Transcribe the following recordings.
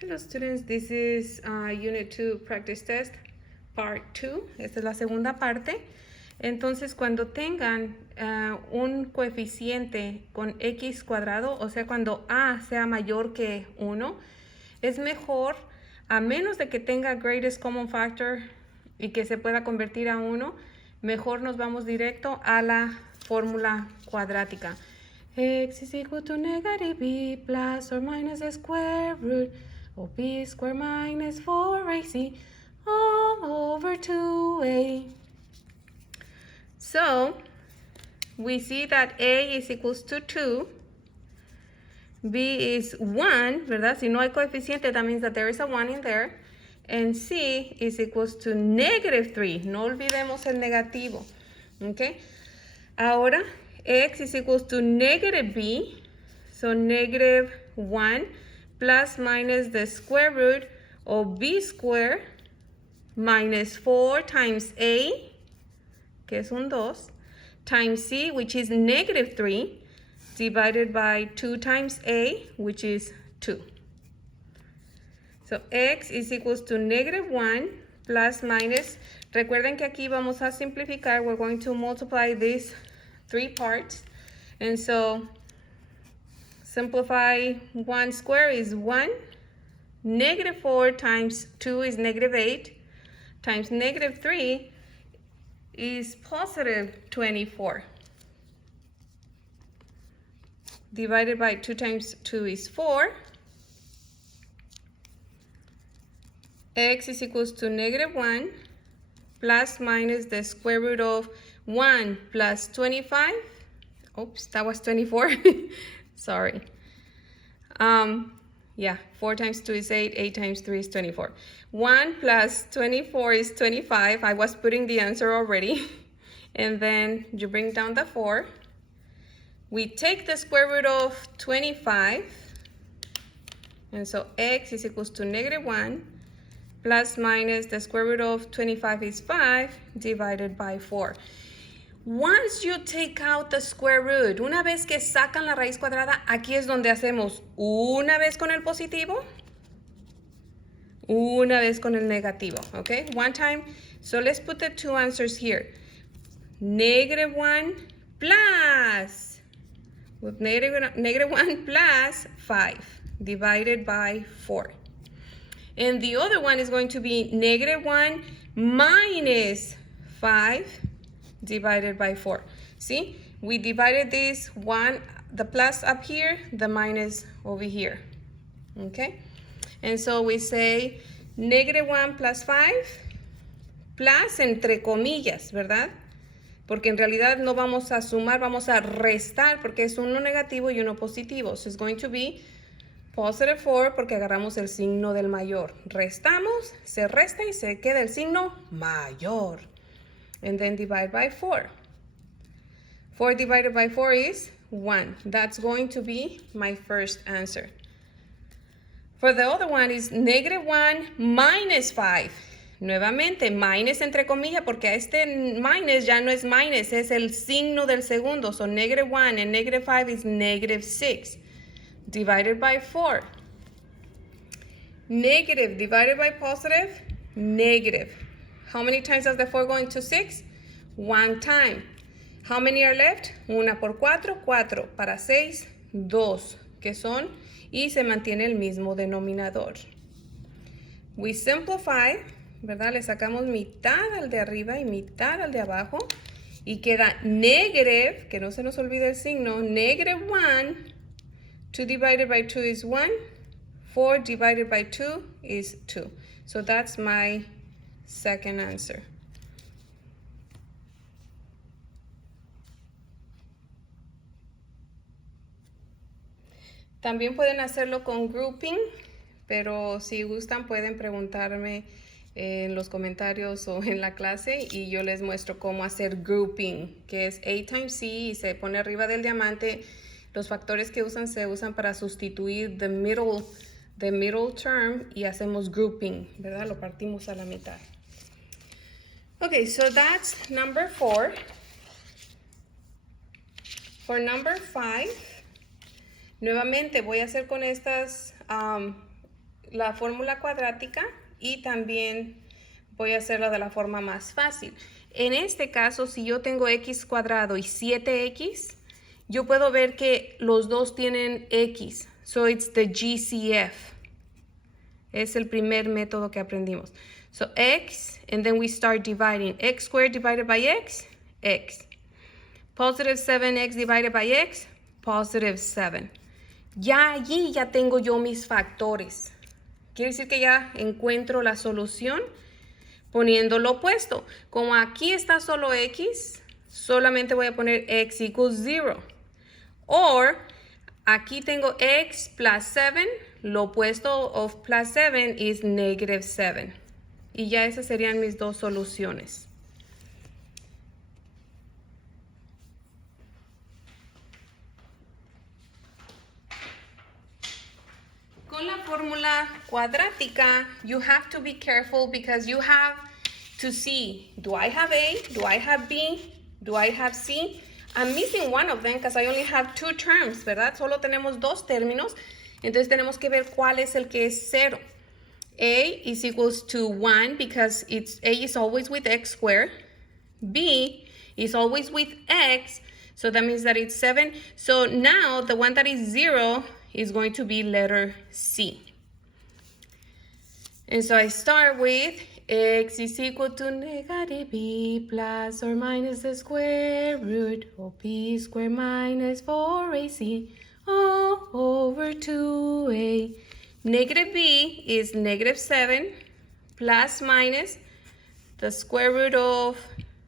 Hello students, this is Unit 2 Practice Test Part 2. Esta es la segunda parte. Entonces, cuando tengan un coeficiente con x cuadrado, o sea, cuando a sea mayor que 1, es mejor, a menos de que tenga greatest common factor y que se pueda convertir a 1, mejor nos vamos directo a la fórmula cuadrática. X is equal to negative b plus or minus the square root of b squared minus 4ac all over 2a. So, we see that a is equals to 2, b is 1, ¿verdad? Si no hay coeficiente, that means that there is a 1 in there. And c is equals to negative 3. No olvidemos el negativo. ¿Ok? Ahora, x is equals to negative b. So, negative 1 plus minus the square root of b squared minus 4 times a, que es un 2, times c, which is negative 3, divided by 2 times a, which is 2. So, x is equals to negative 1 plus minus. Recuerden que aquí vamos a simplificar. We're going to multiply these 3 parts. And so, simplify 1 square is 1. Negative 4 times 2 is negative 8. Times negative 3 is positive 24. Divided by 2 times 2 is 4. X is equals to negative 1 plus minus the square root of 1 plus 25. Oops, that was 24. Sorry. Yeah, 4 times 2 is 8, 8 times 3 is 24. 1 plus 24 is 25. I was putting the answer already. And then you bring down the 4. We take the square root of 25. And so x is equals to negative 1 plus minus the square root of 25 is 5 divided by 4. Once you take out the square root, una vez que sacan la raíz cuadrada, aquí es donde hacemos una vez con el positivo, una vez con el negativo, okay? One time, so let's put the two answers here. Negative 1 plus, with negative 1 plus 5 divided by 4. And the other one is going to be negative 1 minus 5 divided by 4. See, we divided this one, the plus up here, the minus over here. Okay? And so we say negative 1 plus 5 plus entre comillas, ¿verdad? Porque en realidad no vamos a sumar, vamos a restar porque es uno negativo y uno positivo. So it's going to be positive 4 porque agarramos el signo del mayor. Restamos, se resta y se queda el signo mayor. And then divide by 4. 4 divided by 4 is 1. That's going to be my first answer. For the other one is negative 1 minus 5. Nuevamente, minus entre comillas, porque a este minus ya no es minus, es el signo del segundo. So negative 1 and negative 5 is negative 6. Divided by 4. Negative divided by positive, negative. How many times does the 4 go into 6? One time. How many are left? Una por 4, 4. Para 6, 2. Que son, y se mantiene el mismo denominador. We simplify, ¿verdad? Le sacamos mitad al de arriba y mitad al de abajo. Y queda negative, que no se nos olvide el signo, negative 1. 2 divided by 2 is 1. 4 divided by 2 is 2. So that's my second answer. También pueden hacerlo con grouping, pero si gustan pueden preguntarme en los comentarios o en la clase y yo les muestro cómo hacer grouping, que es A times C y se pone arriba del diamante. Los factores que se usan para sustituir the middle term y hacemos grouping, ¿verdad? Lo partimos a la mitad. Okay, so that's number 4. For number 5, nuevamente voy a hacer con estas la fórmula cuadrática y también voy a hacerlo de la forma más fácil. En este caso, si yo tengo x cuadrado y 7x, yo puedo ver que los dos tienen x. So it's the GCF. Es el primer método que aprendimos. So x, and then we start dividing. X squared divided by x, x. Positive 7x divided by x, positive 7. Ya allí ya tengo yo mis factores. Quiere decir que ya encuentro la solución poniendo lo opuesto. Como aquí está solo x, solamente voy a poner x equals 0. Or, aquí tengo x plus 7. Lo opuesto of plus 7 is negative 7. Y ya esas serían mis dos soluciones. Con la fórmula cuadrática, you have to be careful because you have to see, do I have A? Do I have B? Do I have C? I'm missing one of them because I only have two terms, ¿verdad? Solo tenemos dos términos. Entonces tenemos que ver cuál es el que es 0. A is equals to 1 because A is always with x squared. B is always with x, so that means that it's 7. So now the one that is 0 is going to be letter C. And so I start with x is equal to negative b plus or minus the square root of b squared minus 4ac all over 2a. Negative b is negative 7 plus minus the square root of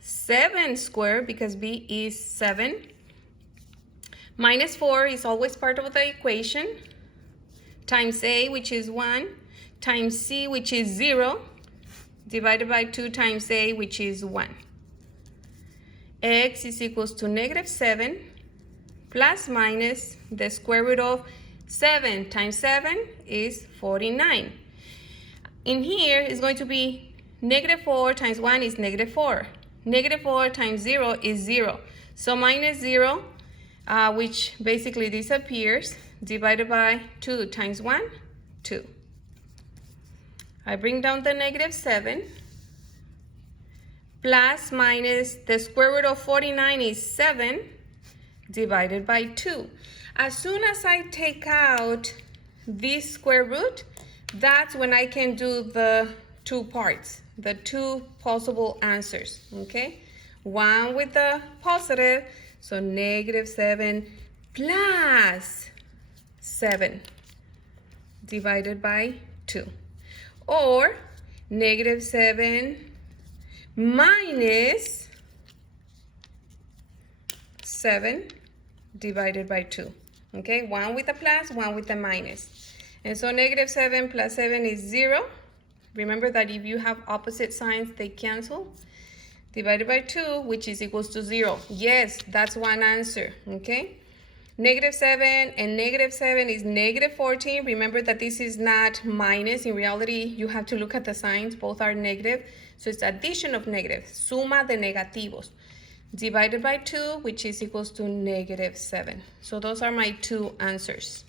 7 squared because b is 7. Minus 4 is always part of the equation times a, which is 1, times c, which is 0, divided by 2 times a, which is 1. X is equals to negative 7 plus minus the square root of 7 times 7 is 49. In here is going to be negative 4 times 1 is negative 4. Negative 4 times 0 is 0. So minus 0, which basically disappears, divided by 2 times 1, 2. I bring down the negative 7, plus minus the square root of 49 is 7, divided by 2. As soon as I take out this square root, that's when I can do the two parts, the two possible answers, okay? One with the positive, so negative 7 plus 7 divided by 2. Or negative 7 minus 7 divided by 2. Okay, one with the plus, one with the minus. And so negative 7 plus 7 is 0. Remember that if you have opposite signs, they cancel. Divided by 2, which is equals to 0. Yes, that's one answer, okay? Negative 7 and negative 7 is negative 14. Remember that this is not minus. In reality, you have to look at the signs. Both are negative. So it's addition of negative, suma de negativos. Divided by 2, which is equals to negative 7. So those are my two answers.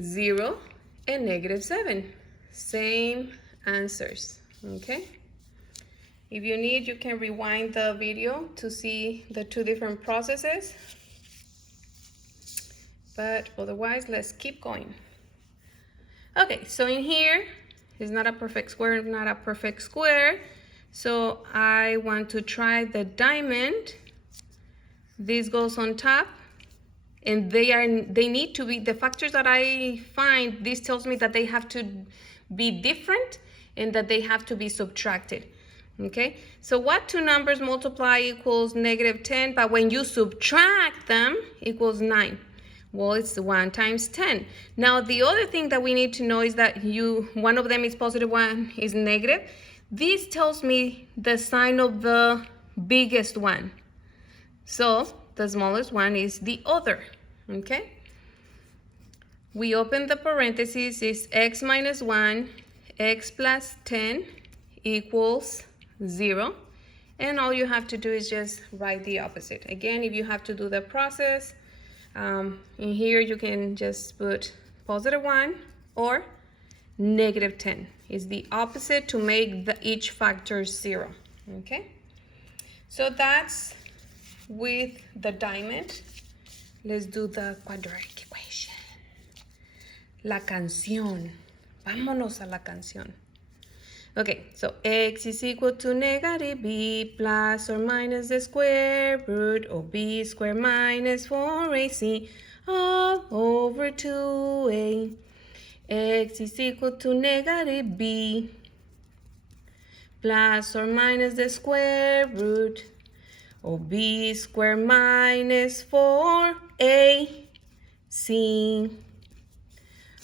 0 and negative 7. Same answers, okay? If you need, you can rewind the video to see the two different processes. But otherwise, let's keep going. Okay, so in here, it's not a perfect square, not a perfect square. So I want to try the diamond. This goes on top. And they need to be, the factors that I find, this tells me that they have to be different and that they have to be subtracted. Okay, so what two numbers multiply equals negative 10, but when you subtract them equals 9? Well, it's 1 times 10. Now, the other thing that we need to know is that one of them is positive, one is negative. This tells me the sign of the biggest one. So the smallest one is the other, okay? We open the parentheses, is x minus 1, x plus 10 equals 0. And all you have to do is just write the opposite. Again, if you have to do the process, in here you can just put positive 1 or negative 10. It's the opposite to make each factor 0, okay? So that's with the diamond. Let's do the quadratic equation. La canción. Vámonos a la canción. Okay, so x is equal to negative b plus or minus the square root of b squared minus 4ac all over 2a. X is equal to negative b plus or minus the square root of b squared minus 4ac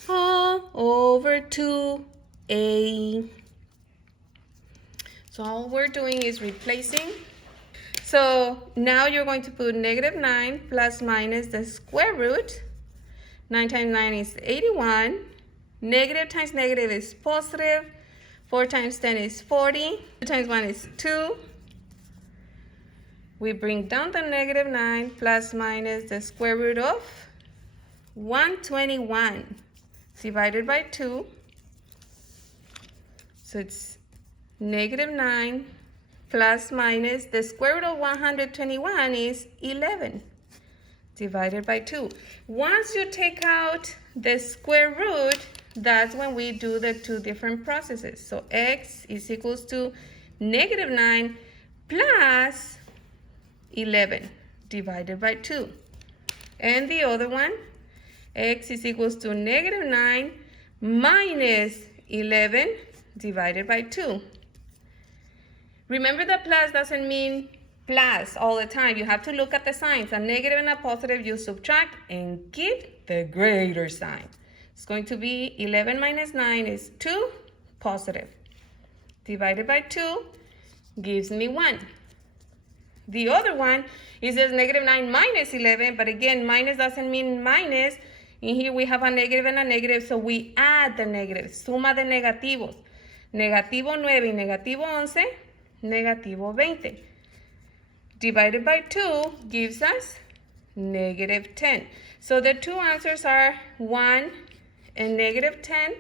all over 2a. So all we're doing is replacing. So now you're going to put negative 9 plus minus the square root. 9 times 9 is 81. Negative times negative is positive. 4 times 10 is 40. 2 times 1 is 2. We bring down the negative 9 plus minus the square root of 121 divided by 2. So it's negative 9 plus minus the square root of 121 is 11 divided by 2. Once you take out the square root, that's when we do the two different processes. So x is equals to negative 9 plus 11 divided by 2. And the other one, x is equals to negative 9 minus 11 divided by 2. Remember that plus doesn't mean plus all the time. You have to look at the signs. A negative and a positive, you subtract and keep the greater sign. It's going to be 11 minus 9 is 2, positive. Divided by 2 gives me 1. The other one, it says negative 9 minus 11, but again, minus doesn't mean minus. In here we have a negative and a negative, so we add the negative. Suma de negativos. Negativo 9 y negativo 11, negativo 20. Divided by 2 gives us negative 10. So the two answers are 1 and negative 10,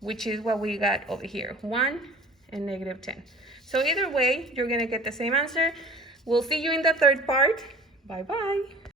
which is what we got over here, 1 and negative 10. So either way, you're going to get the same answer. We'll see you in the third part. Bye-bye.